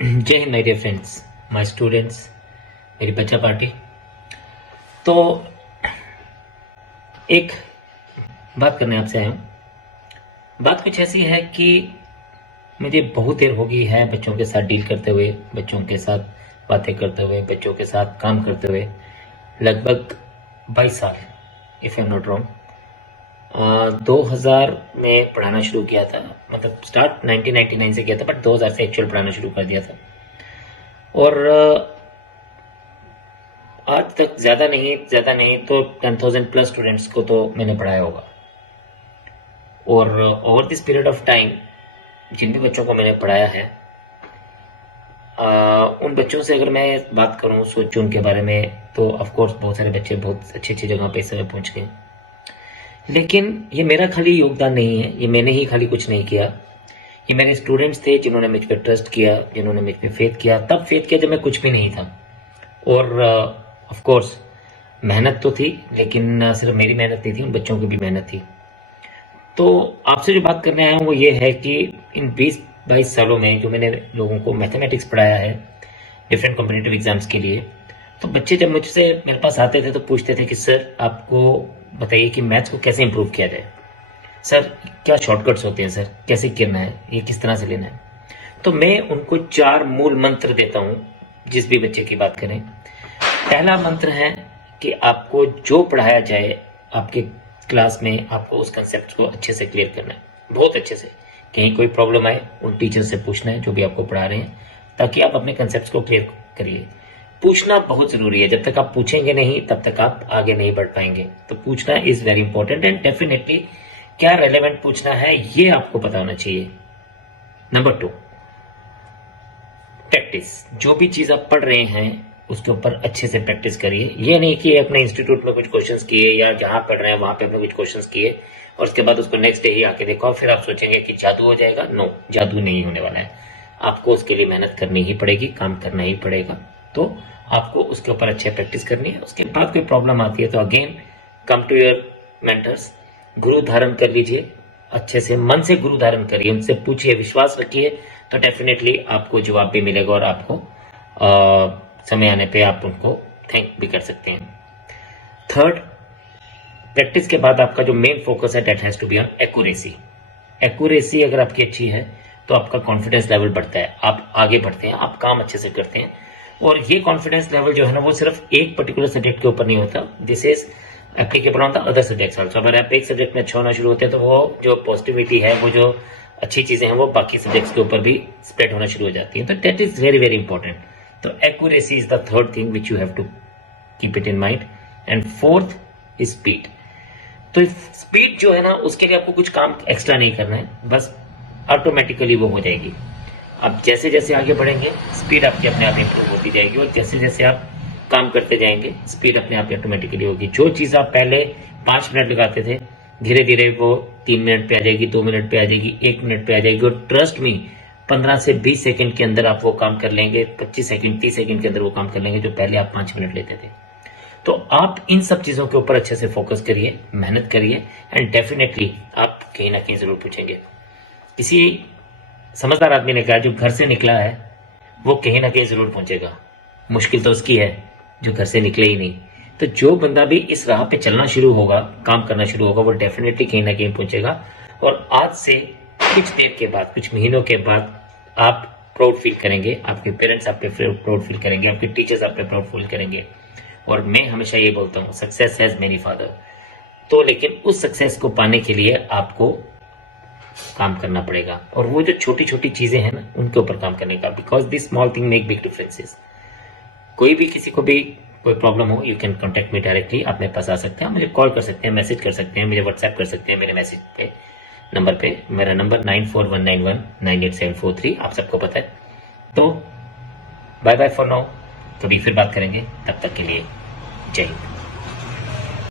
जय Hind my dear friends, my students, मेरी बच्चा पार्टी। तो एक बात करने आपसे आया हूँ। बात कुछ ऐसी है कि मुझे बहुत देर हो गई है बच्चों के साथ डील करते हुए, बच्चों के साथ बातें करते हुए, बच्चों के साथ काम करते हुए। लगभग 22 साल, if I am not wrong. 2000 में पढ़ाना शुरू किया था, मतलब स्टार्ट 1999 से किया था, बट 2000 से एक्चुअल पढ़ाना शुरू कर दिया था। और आज तक ज़्यादा नहीं तो 10,000 प्लस स्टूडेंट्स को तो मैंने पढ़ाया होगा। और over this period of time जिन भी बच्चों को मैंने पढ़ाया है, उन बच्चों से अगर मैं बात करूं, सोचूं उनके बारे में, तो ऑफ कोर्स बहुत सारे बच्चे बहुत अच्छी अच्छी जगह पे इस समय पहुंच गए। लेकिन ये मेरा खाली योगदान नहीं है, ये मैंने ही खाली कुछ नहीं किया। ये मेरे स्टूडेंट्स थे जिन्होंने मुझ पर ट्रस्ट किया, जिन्होंने मुझ पर फेथ किया। तब फेथ किया जब मैं कुछ भी नहीं था। और ऑफ कोर्स मेहनत तो थी, लेकिन सिर्फ मेरी मेहनत नहीं थी, उन बच्चों की भी मेहनत थी। तो आपसे जो बात करने आया हूँ वो ये है कि इन 20-22 सालों में जो मैंने लोगों को मैथमेटिक्स पढ़ाया है डिफरेंट कॉम्पिटिटिव एग्जाम्स के लिए, तो बच्चे जब मुझसे मेरे पास आते थे तो पूछते थे कि सर आपको बताइए कि मैथ्स को कैसे इंप्रूव किया जाए। सर क्या शॉर्टकट्स होते हैं, सर कैसे करना है, ये किस तरह से लेना है। तो मैं उनको 4 मूल मंत्र देता हूँ जिस भी बच्चे की बात करें। पहला मंत्र है कि आपको जो पढ़ाया जाए आपके क्लास में, आपको उस कंसेप्ट को अच्छे से क्लियर करना है, बहुत अच्छे से। कहीं कोई प्रॉब्लम आए उन टीचर से पूछना है जो भी आपको पढ़ा रहे हैं, ताकि आप अपने कंसेप्ट को क्लियर करिए। पूछना बहुत जरूरी है, जब तक आप पूछेंगे नहीं तब तक आप आगे नहीं बढ़ पाएंगे। तो पूछना is very important, and definitely क्या रेलेवेंट पूछना है ये आपको पता होना चाहिए। Number 2, practice. जो भी चीज आप पढ़ रहे हैं उसके ऊपर अच्छे से प्रैक्टिस करिए। ये नहीं कि अपने इंस्टीट्यूट में कुछ क्वेश्चंस किए या जहां पढ़ रहे हैं वहां पे अपने कुछ क्वेश्चंस किए और उसके बाद उसको नेक्स्ट डे ही आके देखो और फिर आप सोचेंगे कि जादू हो जाएगा। नो, जादू नहीं होने वाला है। आपको उसके लिए मेहनत करनी ही पड़ेगी, काम करना ही पड़ेगा। तो आपको उसके ऊपर अच्छे प्रैक्टिस करनी है। उसके बाद कोई प्रॉब्लम आती है तो again come to your mentors, गुरु धारण कर लीजिए, अच्छे से मन से गुरु धारण करिए, उनसे पूछिए, विश्वास रखिए, तो डेफिनेटली आपको जवाब भी मिलेगा और आपको समय आने पे आप उनको थैंक भी कर सकते हैं। थर्ड, प्रैक्टिस के बाद आपका जो मेन फोकस है that has to be on accuracy. Accuracy अगर आपकी अच्छी है तो आपका कॉन्फिडेंस लेवल बढ़ता है, आप आगे बढ़ते हैं, आप काम अच्छे से करते हैं। और ये कॉन्फिडेंस लेवल जो है ना वो सिर्फ एक पर्टिकुलर सब्जेक्ट के ऊपर नहीं होता, this is applicable on the other subjects also. अगर आप एक सब्जेक्ट में अच्छा होना शुरू होते हैं तो वो जो पॉजिटिविटी है, वो जो अच्छी चीजें हैं, वो बाकी सब्जेक्ट्स के ऊपर भी स्प्रेड होना शुरू हो जाती है। तो that is very very important. तो accuracy is the third thing which you have to keep it in mind. And fourth is speed. तो स्पीड जो है ना उसके लिए आपको कुछ काम एक्स्ट्रा नहीं करना है, बस ऑटोमेटिकली वो हो जाएगी। आप जैसे जैसे आगे बढ़ेंगे स्पीड आपकी अपने आप इंप्रूव होती जाएगी, और जैसे जैसे आप काम करते जाएंगे स्पीड अपने आप ऑटोमेटिकली होगी। जो चीज आप पहले 5 मिनट लगाते थे, धीरे धीरे वो 3 मिनट पे आ जाएगी, 2 मिनट पे आ जाएगी, 1 मिनट पे आ जाएगी। और ट्रस्ट मी, 15 से 20 सेकंड के अंदर आप वो काम कर लेंगे, 25 सेकंड 30 सेकंड के अंदर वो काम कर लेंगे जो पहले आप 5 मिनट लेते थे। तो आप इन सब चीजों के ऊपर अच्छे से फोकस करिए, मेहनत करिए, एंड डेफिनेटली आप कहीं ना कहीं जरूर पूछेंगे। किसी समझदार आदमी ने कहा जो घर से निकला है वो कहीं ना कहीं जरूर पहुंचेगा। मुश्किल तो उसकी है जो घर से निकले ही नहीं। तो जो बंदा भी इस राह पे चलना शुरू होगा, काम करना शुरू होगा, वो डेफिनेटली कहीं ना कहीं पहुंचेगा। और आज से कुछ देर के बाद, कुछ महीनों के बाद आप प्राउड फील करेंगे, आपके पेरेंट्स आप पे प्राउड फील करेंगे, आपके टीचर्स आप पे प्राउड फील करेंगे। और मैं हमेशा ये बोलता हूँ, सक्सेस हैज मेनी फादर। तो लेकिन उस सक्सेस को पाने के लिए आपको काम करना पड़ेगा, और वो जो छोटी छोटी चीजें हैं ना उनके ऊपर काम करने का, because this small thing make big differences. कोई भी किसी को भी कोई प्रॉब्लम हो, you can contact me directly. आप मेरे पास आ सकते हैं, मुझे कॉल कर सकते हैं, मैसेज कर सकते हैं, मुझे व्हाट्सएप कर सकते हैं मेरे मैसेज पे नंबर पे। मेरा नंबर 9419198743, आप सबको पता है। तो बाय बाय फॉर नाउ, कभी फिर बात करेंगे, तब तक के लिए जय हिंद।